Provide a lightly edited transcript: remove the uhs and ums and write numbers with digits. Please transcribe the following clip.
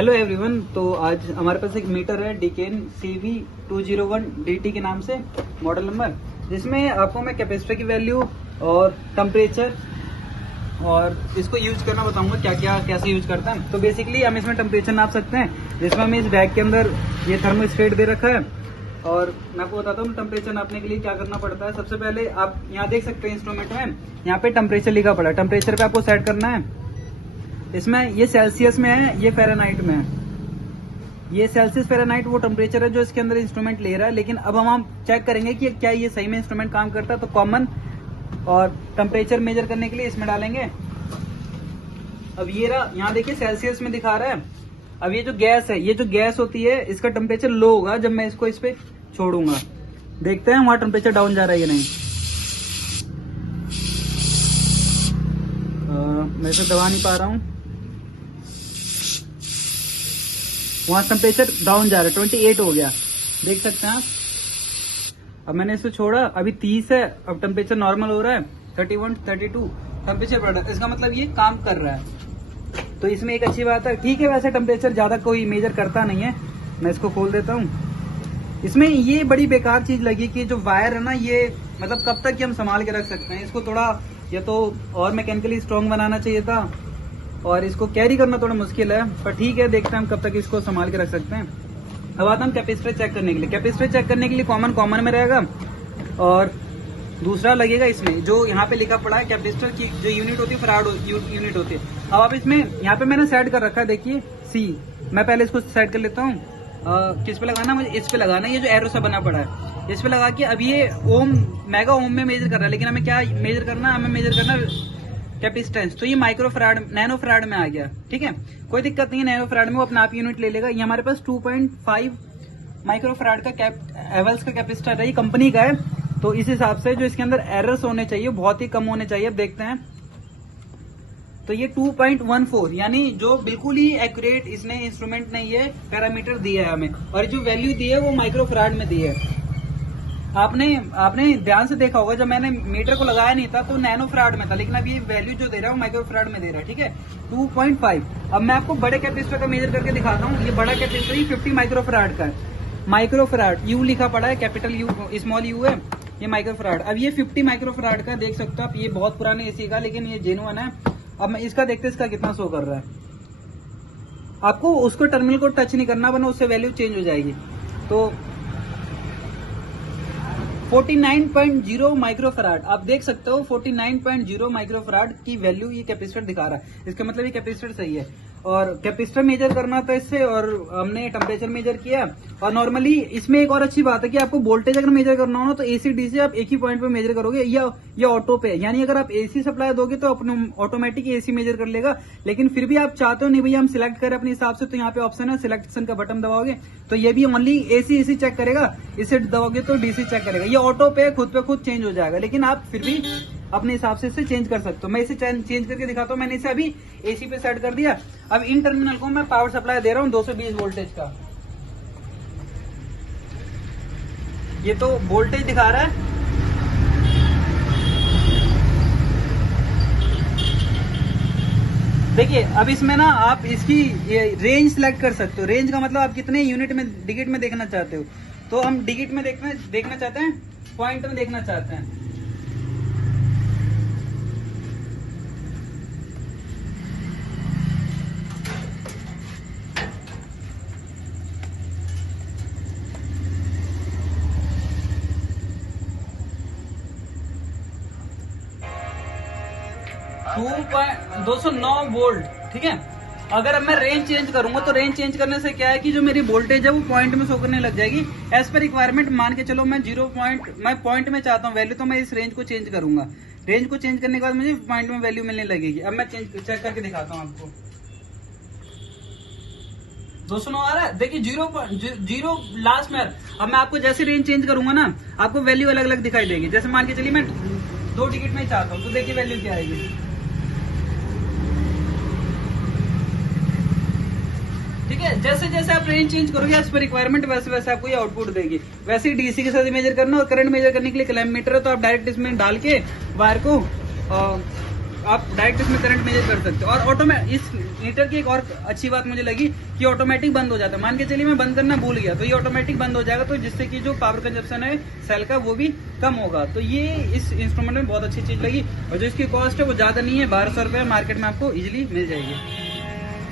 Hello everyone. तो आज हमारे पास एक मीटर है डीकेन CV201DT के नाम से मॉडल नंबर, जिसमें आपको मैं कैपेसिटर की वैल्यू और टेम्परेचर और इसको यूज करना बताऊंगा, क्या क्या कैसे यूज करता है। तो बेसिकली हम इसमें टेम्परेचर नाप सकते हैं, जिसमें हमें इस बैग के अंदर ये थर्मोस्टेट दे रखा है। और मैं आपको बताता हूँ टेम्परेचर नापने के लिए क्या करना पड़ता है। सबसे पहले आप यहाँ देख सकते हैं इंस्ट्रूमेंट में, यहाँ पे टेम्परेचर लिखा पड़ा है। टेम्परेचर पे आपको सेट करना है। इसमें ये सेल्सियस में है, ये फ़ारेनहाइट में है। ये सेल्सियस फ़ारेनहाइट वो टेम्परेचर है जो इसके अंदर इंस्ट्रूमेंट ले रहा है। लेकिन अब हम चेक करेंगे कि क्या ये सही में इंस्ट्रूमेंट काम करता है। तो कॉमन और टेम्परेचर मेजर करने के लिए इसमें डालेंगे। अब ये रहा, यहाँ देखिए सेल्सियस में दिखा रहा है। अब ये जो गैस है, ये जो गैस होती है, इसका टेम्परेचर लो होगा जब मैं इसको इस पे छोड़ूंगा। देखते हैं वहां टेम्परेचर डाउन जा रहा है या नहीं। मैं इसे दबा नहीं पा रहा हूँ। वहां टेम्परेचर डाउन जा रहा है, 28 हो गया, देख सकते हैं आप। अब मैंने इसे छोड़ा, अभी 30 है। अब टेम्परेचर नॉर्मल हो रहा है, 31, 32 टेम्परेचर बढ़ रहा है। इसका मतलब ये काम कर रहा है, तो इसमें एक अच्छी बात है। ठीक है, वैसे टेम्परेचर ज्यादा कोई मेजर करता नहीं है। मैं इसको खोल देता हूँ। इसमें ये बड़ी बेकार चीज लगी कि जो वायर है ना, ये मतलब कब तक हम संभाल के रख सकते हैं। इसको थोड़ा या तो और मैकेनिकली स्ट्रॉन्ग बनाना चाहिए था, और इसको कैरी करना थोड़ा मुश्किल है। पर ठीक है, देखते हैं हम कब तक इसको संभाल के रख सकते हैं। अब आता हम कैपेसिटर चेक करने के लिए। कैपेसिटर चेक करने के लिए कॉमन में रहेगा, और दूसरा लगेगा इसमें जो यहाँ पे लिखा पड़ा है कैपेसिटर की जो यूनिट होती है, फराड यूनिट होती है। अब आप इसमें यहाँ पे मैंने सेट कर रखा है, देखिए C। मैं पहले इसको सेट कर लेता हूँ। किस पे लगाना, मुझे इस पे लगाना है। ये जो एरो सा बना पड़ा है, इस पे लगा के अब ये ओम मेगा ओम में मेजर कर रहा है। लेकिन हमें क्या मेजर करना है, हमें मेजर करना कैपेसिटेंस। तो ये माइक्रोफराड नैनो फराड में आ गया। ठीक है, कोई दिक्कत नहीं है, नैनो फराड में वो अपना आप यूनिट ले लेगा। ये हमारे पास 2.5 माइक्रोफराड का एवल्स का कैपेसिटर है, ये कंपनी का है। तो इस हिसाब से जो इसके अंदर एरर्स होने चाहिए बहुत ही कम होने चाहिए। अब देखते हैं, तो ये 2.14 यानी जो बिल्कुल ही एक्यूरेट इसने इंस्ट्रूमेंट ने ये पैरामीटर दिया है हमें, और जो वैल्यू दी है वो माइक्रोफराड में दी है। आपने ध्यान से देखा होगा, जब मैंने मीटर को लगाया नहीं था तो नैनो फराड में था, लेकिन अब ये वैल्यू जो दे रहा है वो माइक्रो फराड में दे रहा है। ठीक है, 2.5। अब मैं आपको बड़े कैपेसिटर का मेजर करके दिखाता हूँ। ये बड़ा कैपेसिटर ही 50 माइक्रो फराड का है। माइक्रो फराड यू लिखा पड़ा है, कैपिटल यू, स्मॉल यू है, ये माइक्रो फराड। अब ये 50 माइक्रो फराड का, देख सकते हो आप। ये बहुत पुराने एसी का, लेकिन ये जेन्युइन है। अब मैं इसका देखते इसका कितना शो कर रहा है। आपको उसको टर्मिनल को टच नहीं करना, वरना उससे वैल्यू चेंज हो जाएगी। तो 49.0 माइक्रोफराड आप देख सकते हो। 49.0 माइक्रोफराड की वैल्यू ये कैपेसिटर दिखा रहा है। इसका मतलब ये कैपेसिटर सही है। और कैपेसिटर मेजर करना था इससे, और हमने टेम्परेचर मेजर किया। और नॉर्मली इसमें एक और अच्छी बात है कि आपको वोल्टेज अगर मेजर करना हो ना, तो AC DC आप एक ही पॉइंट पे मेजर करोगे, या ऑटो पे। यानी अगर आप AC सप्लाई दोगे तो अपने ऑटोमेटिक AC मेजर कर लेगा। लेकिन फिर भी आप चाहते हो नहीं भैया हम सिलेक्ट करें अपने हिसाब से, तो यहाँ पे ऑप्शन है, सिलेक्शन का बटन दबाओगे तो ये भी ओनली AC चेक करेगा। इसे दबाओगे तो DC चेक करेगा। ये ऑटो पे खुद चेंज हो जाएगा, लेकिन आप फिर भी अपने हिसाब से इसे चेंज कर सकते हो। मैं इसे चेंज करके दिखाता हूँ। मैंने इसे अभी AC पे सेट कर दिया। अब इन टर्मिनल को मैं पावर सप्लाई दे रहा हूँ 220 वोल्टेज का। ये तो वोल्टेज दिखा रहा है। देखिए, अब इसमें ना आप इसकी रेंज सिलेक्ट कर सकते हो। रेंज का मतलब आप कितने यूनिट में, डिजिट में देखना चाहते हो। तो हम डिजिट में देखना चाहते हैं, पॉइंट में देखना चाहते हैं। तो 209 वोल्ट। ठीक है, अगर अब मैं रेंज चेंज करूंगा तो रेंज चेंज करने से क्या है कि जो मेरी वोल्टेज है वो पॉइंट में शो करने लग जाएगी। एज पर रिक्वायरमेंट मान के चलो, मैं मैं पॉइंट में चाहता हूँ वैल्यू, तो मैं इस रेंज को चेंज करूंगा। रेंज को चेंज करने के बाद मुझे पॉइंट में वैल्यू मिलने लगेगी। अब मैं चेक करके दिखाता हूँ आपको। 209 आ रहा है, देखिए 0 लास्ट में। अब मैं आपको जैसे रेंज चेंज करूंगा ना, आपको वैल्यू अलग अलग दिखाई देगी। जैसे मान के चलिए मैं 2 डिजिट में चाहता हूँ, तो देखिए वैल्यू क्या आएगी। ठीक है, जैसे जैसे आप रेंज चेंज करोगे एज पर रिक्वायरमेंट, वैसे वैसे आपको ये आउटपुट देगी। वैसे ही DC के साथ मेजर करना, और करंट मेजर करने के लिए क्लैम्प मीटर है, तो आप डायरेक्ट इसमें डाल के वायर को आप डायरेक्ट इसमें करंट मेजर कर सकते हो। और ऑटोमेटिक इस मीटर की एक और अच्छी बात मुझे लगी कि ऑटोमेटिक बंद हो जाता है। मान के चलिए मैं बंद करना भूल गया तो ये ऑटोमेटिक बंद हो जाएगा, तो जिससे कि जो पावर कंजप्शन है सेल का वो भी कम होगा। तो ये इस इंस्ट्रूमेंट में बहुत अच्छी चीज लगी। और जो इसकी कॉस्ट है वो ज्यादा नहीं है, 1200 रुपये मार्केट में आपको इजिली मिल जाएगी।